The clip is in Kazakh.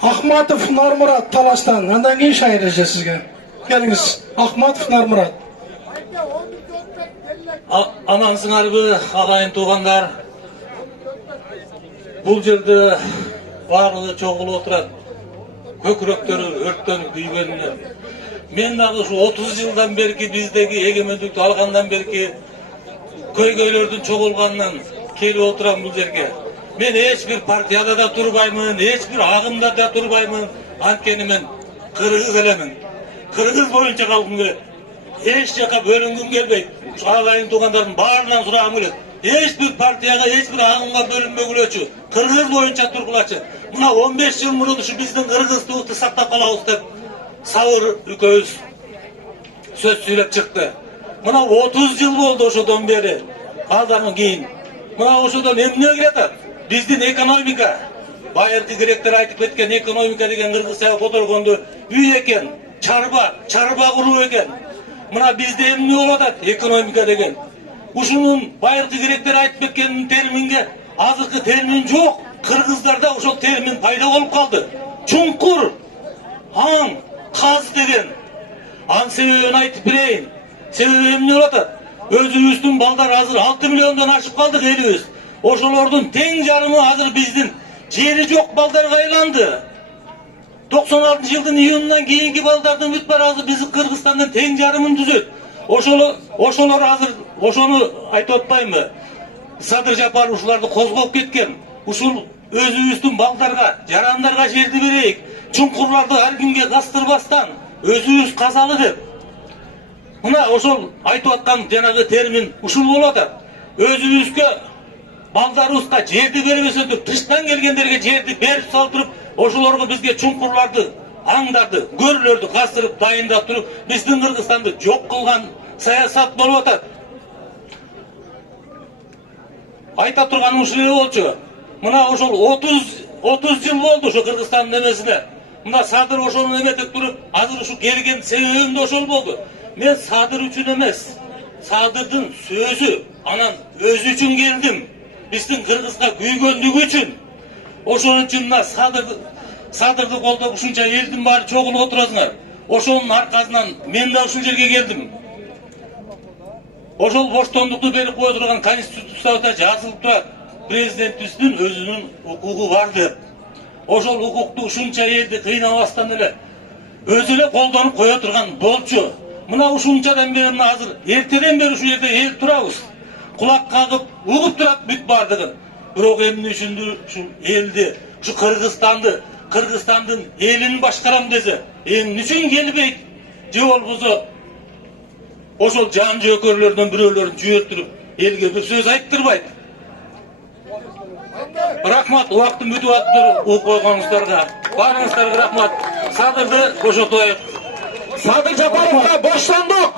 Ахматов Нармұрат Таластан. Андан кейін шайыр еже сізге. Келіңіз. Ахматов Нармұрат. Амансыңар бі, ағайын туғандар. Бұл жерде барлығы чоғыл отырады. Көкіректері өрттеніп күйгеніне. Мен дағы 30 жылдан берки біздегі егемендікті алғандан берки көйгөйлердің чоғылғаннан келіп отырам бұл жерге. Мен ешбір партияда да тұрбаймын, ешбір ағымда да тұрбаймын. Анткені мен қырғыз елемін. Қырғыз бойынша қалғым келеді. Еш жаққа бөлінгім келмейді. Ағайын туғандардың барлығынан сұрағым келеді. Ешбір партияға, ешбір ағымға бөлінбегілечі. Қырғыз бойынша тұрғылачы. Мына 15 жыл мұрын ұшы біздің қырғыз туықты сақтап қалауыз деп Сауыр үкөз сөз сөйлеп шықты. Мына 30 жыл болды ошодан бері. Алдан кейін. Мына ошодан эмне келет? Биздин экономика. Байыркы гректер айтып кеткен экономика деген кыргызча которгонду үй экен, чарба куруу экен. Мына бизде эмне болуп атат? Экономика деген. Ушунун байыркы гректер айтып кеткен терминге азыркы термин жок. Кыргыздарда ошол термин пайда болуп калды. Чуңкур, аң, каз деген. Анын себебин айтып берейин. Себеби эмне болуп атат? Өзүбүздүн балдар азыр 6 миллиондон ашып калдык элибиз. Ошолордун тең жарымы азыр биздин жери жок балдарга айланды. 96 жылдын июнунан кийинки балдардын бүт баары азыр биздин Кыргызстандын тең жарымын түзөт. Ошолор азыр ошону айтып атпаймынбы? Садыр Жапаров ушуларды козгоп кеткен. Ушул өзүбүздүн балдарга, жарандарга жерди берейик. Чуңкурларды ар кимге кастырбастан өзүбүз казалы деп. Мына ошол айтып аткан жанагы термин ушул болуп атат. Өзүбүзгө балдарыбызга жерди бербесе туруп, тыштан келгендерге жерди берип салып туруп, ошолорго бизге чуңкурларды, аңдарды, көрлөрдү кастырып дайындап туруп, биздин Кыргызстанды жок кылган саясат болуп атат. Айта турганым ушул болчу. Мына ошол 30 жыл болду ошо Кыргызстандын эмесине. Мына Садыр ошону эметип туруп, азыр ушу келген себебим да ошол болду. Мен Садыр үчүн эмес, Садырдын сөзү, анан өзү үчүн келдим. Биздин Кыргызга күйгөндүгү үчүн. Ошонун үчүн мына Садырды колдоп ушунча элдин баары чогулуп отурасыңар. Ошонун аркасынан мен да ушул жерге келдим. Ошол боштондукту берип кое турган Конституцияда жазылып турат. Президентибиздин өзүнүн укугу бар деп. Ошол укукту ушунча элди кыйнабастан эле өзү эле колдонуп кое турган болчу. Мына ушунчадан бери мына азыр эртеден бери ушул жерде эл турабыз. Кулак кагып угуп турат бүт бардыгын. Бирок эмне үчүндүр ушул элди, ушу Кыргызстандын элин башкарам десе, эмне үчүн келбейт? Же болбосо ошол жан жөөкөрлөрдөн бирөөлөрүн жибертирип, элге бир сөз айттырбайт. Рахмат, убактым бүтүп атыптыр угуп койгонуңуздарга. Баарыңыздарга рахмат. Садырды бошотоюк. Садыр Жапаровга боштондук!